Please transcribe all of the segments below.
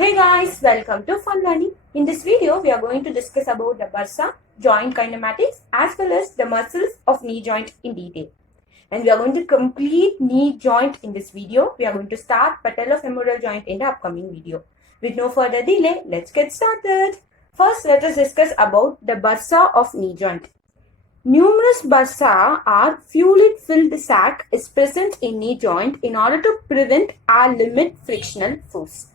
Hey guys, welcome to Fun Learning. In this video, we are going to discuss about the bursa, joint kinematics as well as the muscles of knee joint in detail. And we are going to complete knee joint in this video. We are going to start patellofemoral joint in the upcoming video. With no further delay, let's get started. First, let us discuss about the bursa of knee joint. Numerous bursa or fluid-filled sac is present in knee joint in order to prevent or limit frictional force.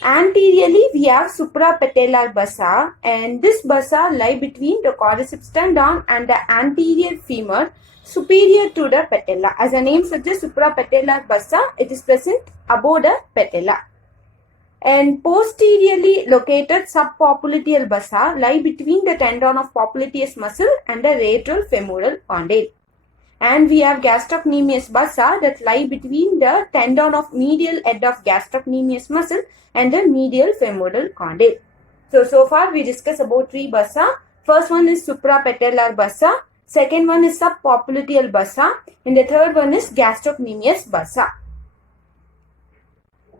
Anteriorly, we have suprapatellar bursa, and this bursa lie between the quadriceps tendon and the anterior femur superior to the patella. As the name suggests, suprapatellar bursa, it is present above the patella. And posteriorly located subpopliteal bursa lie between the tendon of popliteus muscle and the retrofemoral condyle. And we have gastrocnemius bursa that lie between the tendon of medial head of gastrocnemius muscle and the medial femoral condyle. So far we discussed about three bursa. First one is suprapatellar bursa, second one is subpopliteal bursa, and the third one is gastrocnemius bursa.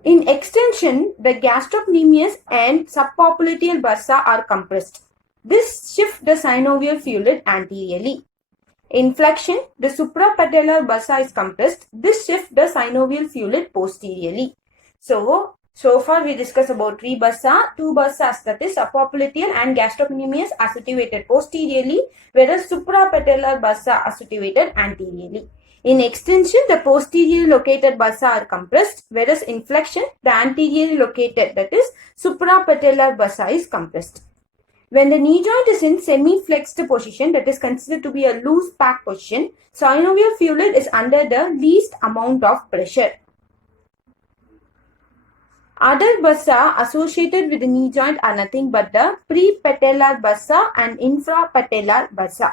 In extension, the gastrocnemius and subpopliteal bursa are compressed. This shifts the synovial fluid anteriorly. In flexion, the suprapatellar bursa is compressed. This shifts the synovial fluid posteriorly. So far we discussed about three bursa, two bursas, that is subpopliteal and gastrocnemius, are situated posteriorly, whereas suprapatellar bursa are situated anteriorly. In extension, the posteriorly located bursa are compressed, whereas in flexion, the anteriorly located, that is suprapatellar bursa, is compressed. When the knee joint is in semi-flexed position, that is considered to be a loose pack position, synovial fluid is under the least amount of pressure. Other bursa associated with the knee joint are nothing but the prepatellar bursa and infrapatellar bursa.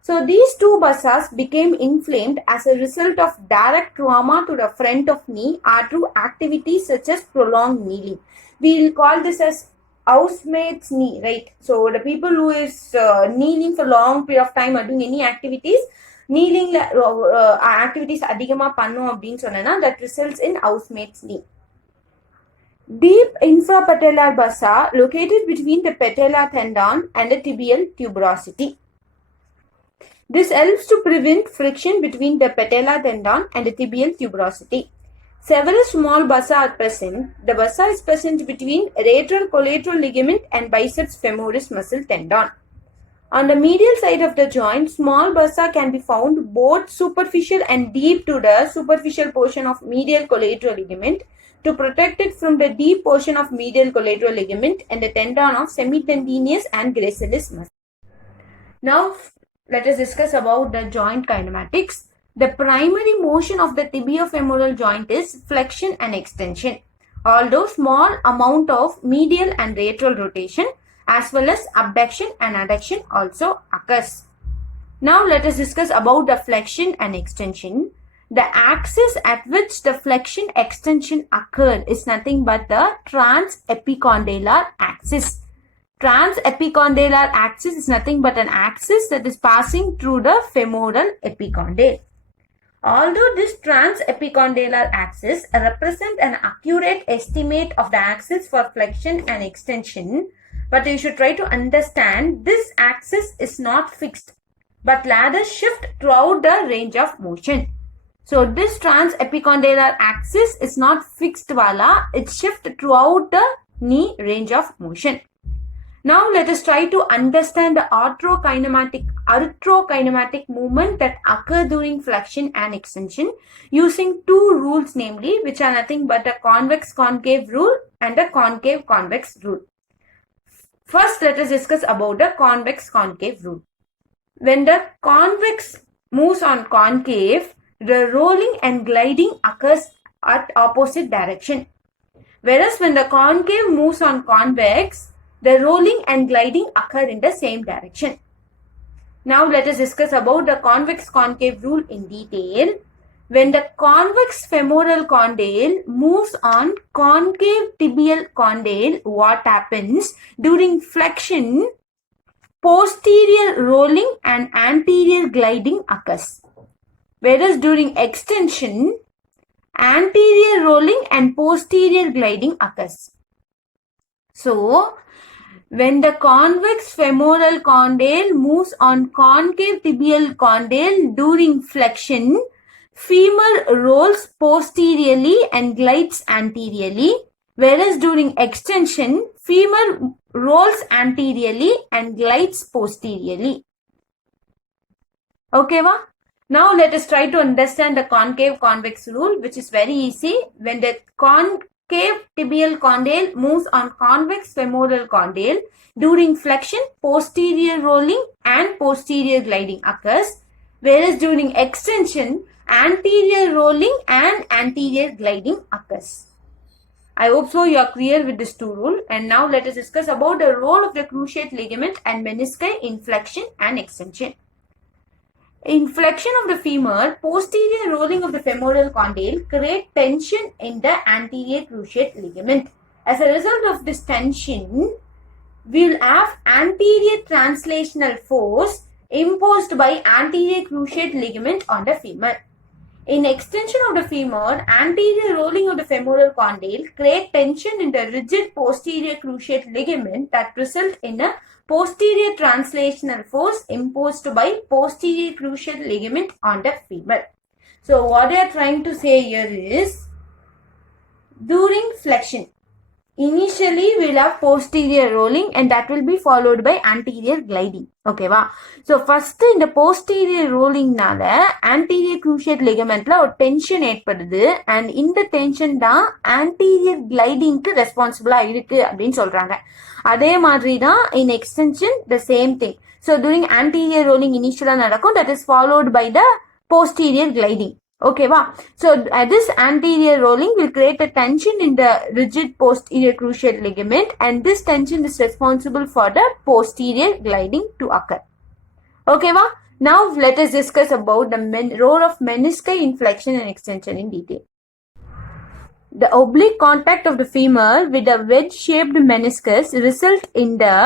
So these two bursas became inflamed as a result of direct trauma to the front of knee or through activities such as prolonged kneeling. We will call this as housemaid's knee, right? So the people who is kneeling for long period of time or doing any activities, kneeling activities அதிகமா பண்ணோம் அப்படின்னு சொன்னா that results in housemaid's knee. Deep infrapatellar bursa located between the patellar tendon and the tibial tuberosity. This helps to prevent friction between the patellar tendon and the tibial tuberosity. Several small bursa are present. The bursa is present between lateral collateral ligament and biceps femoris muscle tendon. On the medial side of the joint, small bursa can be found both superficial and deep to the superficial portion of medial collateral ligament to protect it from the deep portion of medial collateral ligament and the tendon of semitendinous and gracilis muscle. Now, let us discuss about the joint kinematics. The primary motion of the tibiofemoral joint is flexion and extension, although small amount of medial and lateral rotation as well as abduction and adduction also occurs. Now let us discuss about the flexion and extension. The axis at which the flexion extension occur is nothing but the transepicondylar axis. Transepicondylar axis is nothing but an axis that is passing through the femoral epicondyle. Although this transepicondylar axis represents an accurate estimate of the axis for flexion and extension, but you should try to understand this axis is not fixed, but rather shift throughout the range of motion. So this transepicondylar axis is not fixed wala, it shifts throughout the knee range of motion. Now let us try to understand the arthrokinematic movement that occur during flexion and extension using two rules, namely, which are nothing but the convex-concave rule and the concave-convex rule. First, let us discuss about the convex-concave rule. When the convex moves on concave, the rolling and gliding occurs at opposite direction. Whereas when the concave moves on convex, the rolling and gliding occur in the same direction. Now let us discuss about the convex-concave rule in detail. When the convex femoral condyle moves on concave tibial condyle, what happens? During flexion, posterior rolling and anterior gliding occurs. Whereas during extension, anterior rolling and posterior gliding occurs. So, when the convex femoral condyle moves on concave tibial condyle during flexion, femur rolls posteriorly and glides anteriorly, whereas during extension, femur rolls anteriorly and glides posteriorly. Okay, va? Now let us try to understand the concave convex rule, which is very easy. When the concave tibial condyle moves on convex femoral condyle, during flexion, posterior rolling and posterior gliding occurs, whereas during extension, anterior rolling and anterior gliding occurs. I hope so you are clear with this two rule. And now let us discuss about the role of the cruciate ligament and menisci in flexion and extension. In flexion of the femur, posterior rolling of the femoral condyle create tension in the anterior cruciate ligament. As a result of this tension, we will have anterior translational force imposed by anterior cruciate ligament on the femur. In extension of the femur, anterior rolling of the femoral condyle create tension in the rigid posterior cruciate ligament that result in a posterior translational force imposed by posterior cruciate ligament on the femur. So what they are trying to say here is, during flexion, initially we will have posterior rolling and that will be followed by anterior gliding. Okay va? So first in the posterior rolling nala anterior cruciate ligament la or tension ஏற்படுது and இந்த tension தான் anterior gliding க்கு responsible இருக்கு அப்படினு சொல்றாங்க. அதே மாதிரி தான் in extension the same thing. So during anterior rolling initially நடக்கும், that is followed by the posterior gliding. Okay va? So this anterior rolling will create a tension in the rigid posterior cruciate ligament and this tension is responsible for the posterior gliding to occur. Okay va? Now let us discuss about the role of menisci in flexion and extension in detail. The oblique contact of the femur with a wedge-shaped meniscus result in the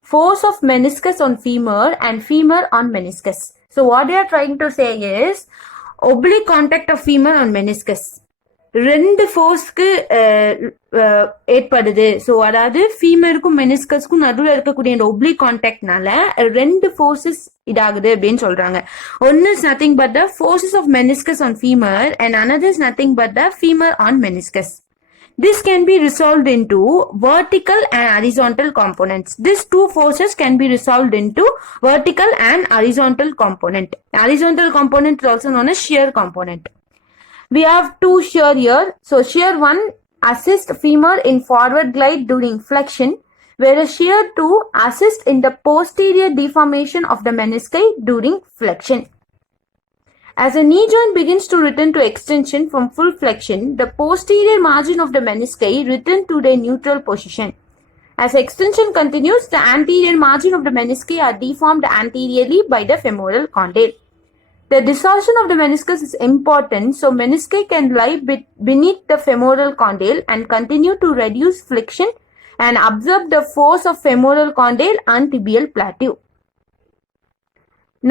force of meniscus on femur and femur on meniscus. So what they are trying to say is, oblique contact of femur on meniscus ரெண்டு ஃபோர்ஸ்க்கு ஏற்படுது. So அதாவது ஃபீமருக்கும் மெனிஸ்கஸ்க்கும் நடுவில் இருக்கக்கூடிய இந்த oblique கான்டாக்ட்னால ரெண்டு forces இதாகுது அப்படின்னு சொல்றாங்க. ஒன்னு is nothing but the forces of meniscus on femur and another is nothing but the femur on meniscus. This can be resolved into vertical and horizontal components. These two forces can be resolved into vertical and horizontal component. Horizontal component is also known as shear component. We have two shear here. So shear 1 assists femur in forward glide during flexion, whereas shear 2 assists in the posterior deformation of the menisci during flexion. As a knee joint begins to return to extension from full flexion, the posterior margin of the menisci return to their neutral position. As extension continues, the anterior margin of the menisci are deformed anteriorly by the femoral condyle. The distortion of the meniscus is important, so menisci can lie beneath the femoral condyle and continue to reduce flexion and absorb the force of femoral condyle and tibial plateau.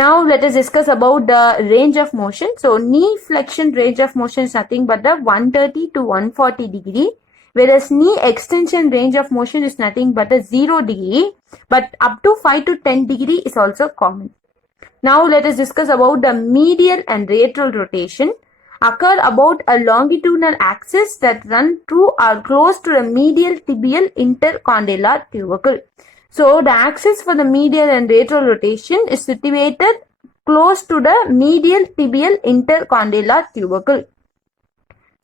Now let us discuss about the range of motion. So knee flexion range of motion is nothing but the 130 to 140 degree, whereas knee extension range of motion is nothing but a 0 degree, but up to 5 to 10 degree is also common. Now let us discuss about the medial and lateral rotation occur about a longitudinal axis that run through or close to the medial tibial intercondylar tubercle. So the axis for the medial and lateral rotation is situated close to the medial tibial intercondylar tubercle.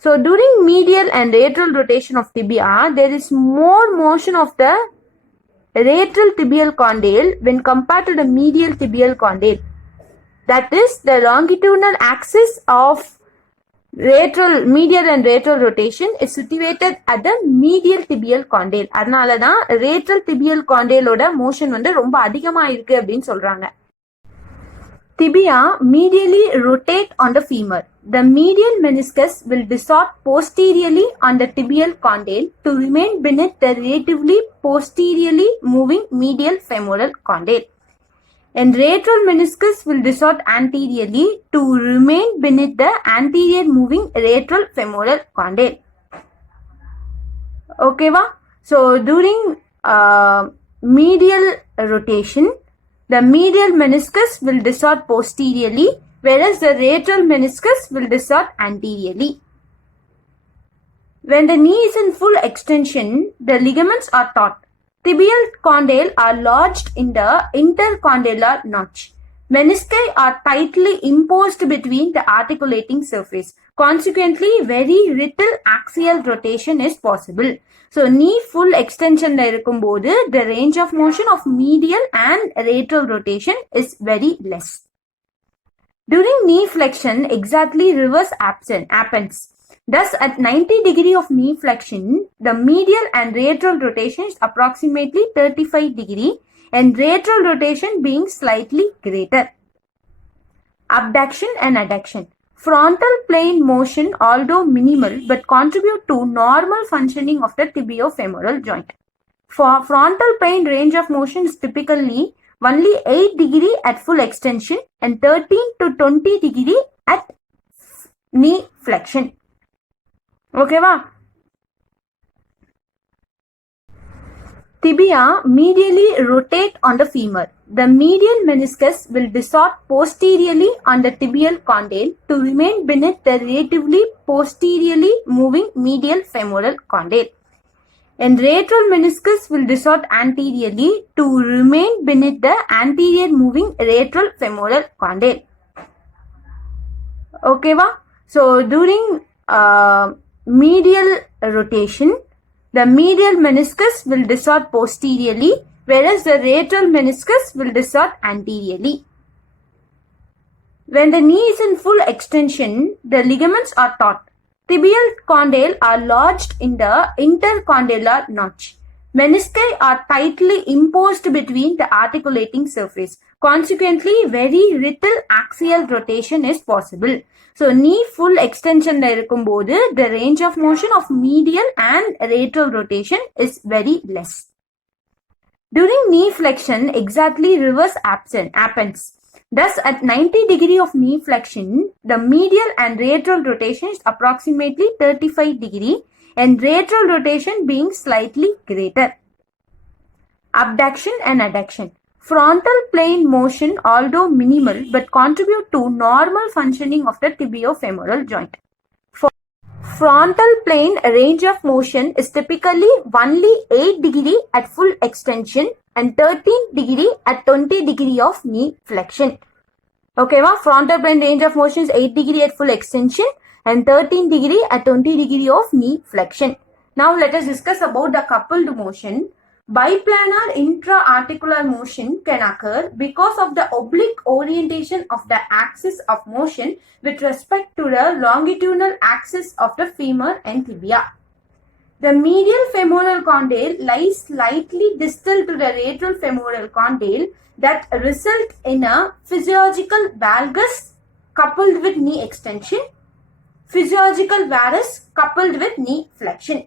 So during medial and lateral rotation of tibia, there is more motion of the lateral tibial condyle when compared to the medial tibial condyle. That is, the longitudinal axis of medial and lateral rotation is situated at the medial tibial condyle. அதனால தான் lateral tibial condyleோட motion வந்து ரொம்ப அதிகமா இருக்கு அப்படின்னு சொல்றாங்க. Tibia medially rotate on the femur. The medial meniscus will distort posteriorly on the tibial condyle to remain beneath the relatively posteriorly moving medial femoral condyle. and lateral meniscus will distort anteriorly to remain beneath the anterior moving lateral femoral condyle. Okay, va? So during medial rotation, the medial meniscus will distort posteriorly, whereas the lateral meniscus will distort anteriorly. When the knee is in full extension, the ligaments are taut. Tibial condyle are lodged in the intercondylar notch. Menisci are tightly imposed between the articulating surface. Consequently, very little axial rotation is possible. So, knee full extension la irukumbodhu, the range of motion of medial and lateral rotation is very less. During knee flexion, exactly reverse happens. Thus, at 90 degree of knee flexion, the medial and lateral rotation is approximately 35 degree and lateral rotation being slightly greater. Abduction and adduction. Frontal plane motion, although minimal, but contribute to normal functioning of the tibiofemoral joint. For frontal plane range of motion is typically only 8 degree at full extension and 13 to 20 degree at knee flexion. Okay, va? Tibia medially rotate on the femur. The medial meniscus will distort posteriorly on the tibial condyle to remain beneath the relatively posteriorly moving medial femoral condyle. And lateral meniscus will distort anteriorly to remain beneath the anterior moving lateral femoral condyle. Okay, va? So during medial rotation, the medial meniscus will distort posteriorly, whereas the lateral meniscus will distort anteriorly. When the knee is in full extension, the ligaments are taut. Tibial condyle are lodged in the intercondylar notch. Menisci are tightly imposed between the articulating surface. Consequently, very little axial rotation is possible. So, knee full extension la irukumbodhu, the range of motion of medial and lateral rotation is very less. During knee flexion, exactly reverse happens. Thus, at 90 degree of knee flexion, the medial and lateral rotation is approximately 35 degree and lateral rotation being slightly greater. Abduction and adduction. Frontal plane motion, although minimal, but contribute to normal functioning of the tibiofemoral joint. For frontal plane range of motion is typically only 8 degree at full extension and 13 degree at 20 degree of knee flexion. Okay, va? Frontal plane range of motion is 8 degree at full extension and 13 degree at 20 degree of knee flexion. Now let us discuss about the coupled motion. Biplanar intra-articular motion can occur because of the oblique orientation of the axis of motion with respect to the longitudinal axis of the femur and tibia. The medial femoral condyle lies slightly distal to the lateral femoral condyle that result in a physiological valgus coupled with knee extension, physiological varus coupled with knee flexion.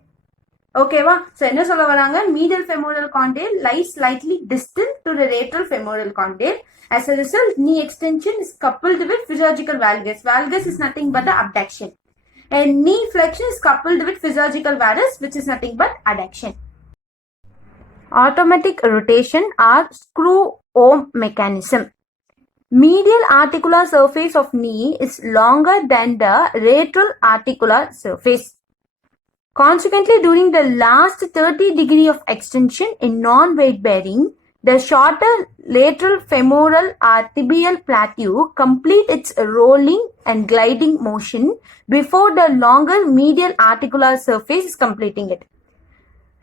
Okay, va? So, என்ன சொல்ல வராங்க? Medial femoral condyle lies slightly distal to the lateral femoral condyle. As a result, knee extension is coupled with physiological valgus. Valgus is nothing but the abduction. And knee flexion is coupled with physiological varus, which is nothing but adduction. Automatic rotation or screw-arm mechanism. Medial articular surface of knee is longer than the lateral articular surface. Consequently, during the last 30 degree of extension in non-weight bearing, the shorter lateral femoral or tibial plateau complete its rolling and gliding motion before the longer medial articular surface is completing it.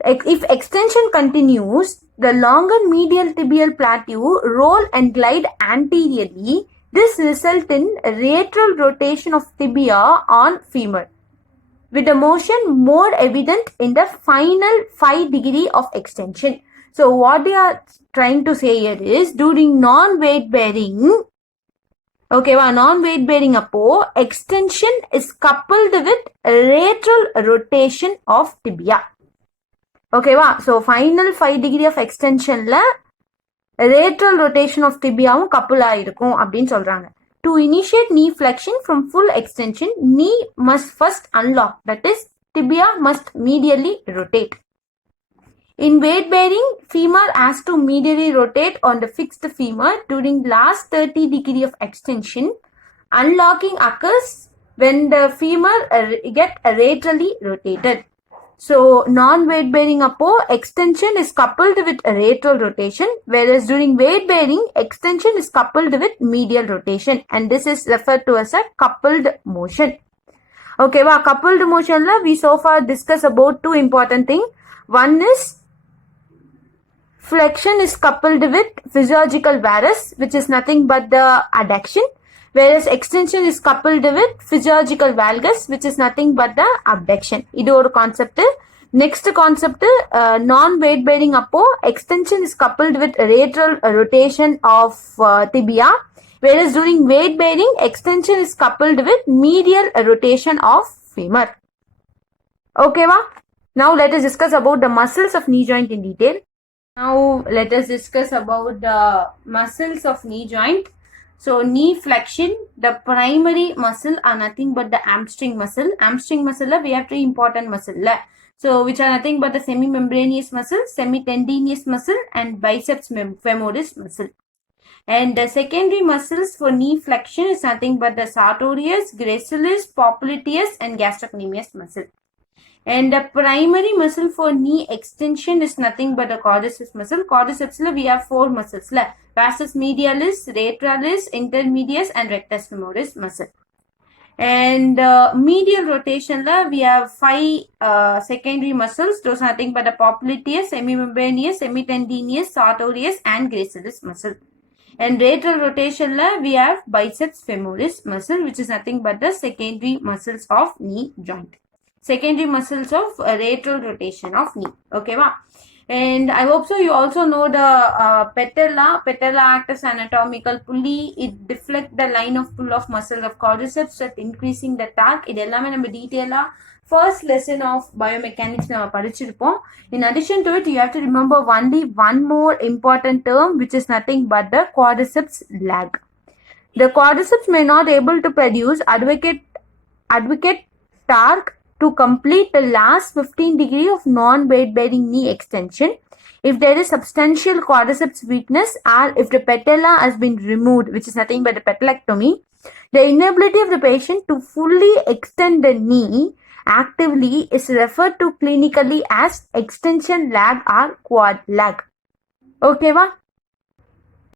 If extension continues, the longer medial tibial plateau roll and glide anteriorly. This results in lateral rotation of tibia on femur, with the motion more evident in the final 5 degree of extension. So what they are trying to say here is, during non-weight bearing, okay, non-weight bearing appo, extension is coupled with lateral rotation of tibia. Okay, so final 5 degree of extension la lateral rotation of tibiaவும் couple ஆயிருக்கும் அப்படின்னு சொல்றாங்க. To initiate knee flexion from full extension, knee must first unlock. That is, tibia must medially rotate. In weight bearing, femur has to medially rotate on the fixed femur during last 30 degree of extension. Unlocking occurs when the femur get laterally rotated. So non-weight bearing appo extension is coupled with lateral rotation, whereas during weight bearing extension is coupled with medial rotation, and this is referred to as a coupled motion. Okay, wow, coupled motion la we so far discuss about two important things. One is flexion is coupled with physiological varus, which is nothing but the adduction, whereas extension is coupled with physiological valgus, which is nothing but the abduction. Idu oru concept. Next concept, non-weight bearing appo extension is coupled with lateral rotation of tibia, whereas during weight bearing extension is coupled with medial rotation of femur. Okay, va? Now let us discuss about the muscles of knee joint in detail. Now let us discuss about the muscles of knee joint. So knee flexion, the primary muscle are nothing but the hamstring muscle. Hamstring muscle we have three important muscle. So which are nothing but the semi-membranous muscle, semi-tendinous muscle, and biceps femoris muscle. And the secondary muscles for knee flexion is nothing but the sartorius, gracilis, popliteus, and gastrocnemius muscle. And the primary muscle for knee extension is nothing but the quadriceps muscle. Quadriceps we have four muscles, vastus medialis, lateralis, intermedius, and rectus femoris muscle. And medial rotation we have five secondary muscles. Those are nothing but the popliteus, semimembranous, semitendinous, sartorius, and gracilis muscle. And lateral rotation we have biceps femoris muscle, which is nothing but the secondary muscles of knee joint. Secondary muscles of lateral rotation of knee. Okay, va? And I hope so you also know the patella. Patella acts as anatomical pulley. It deflects the line of pull of muscle of quadriceps at increasing the torque. இது எல்லாமே நம்ம டீட்டெயிலா first lesson of biomechanics நம்ம படிச்சிருப்போம். In addition to it, you have to remember only one more important term, which is nothing but the quadriceps lag. The quadriceps may not able to produce adequate torque to complete the last 15 degree of non-weight bearing knee extension if there is substantial quadriceps weakness, or if the patella has been removed, which is nothing but the patelectomy. The inability of the patient to fully extend the knee actively is referred to clinically as extension lag or quad lag. Okay, va?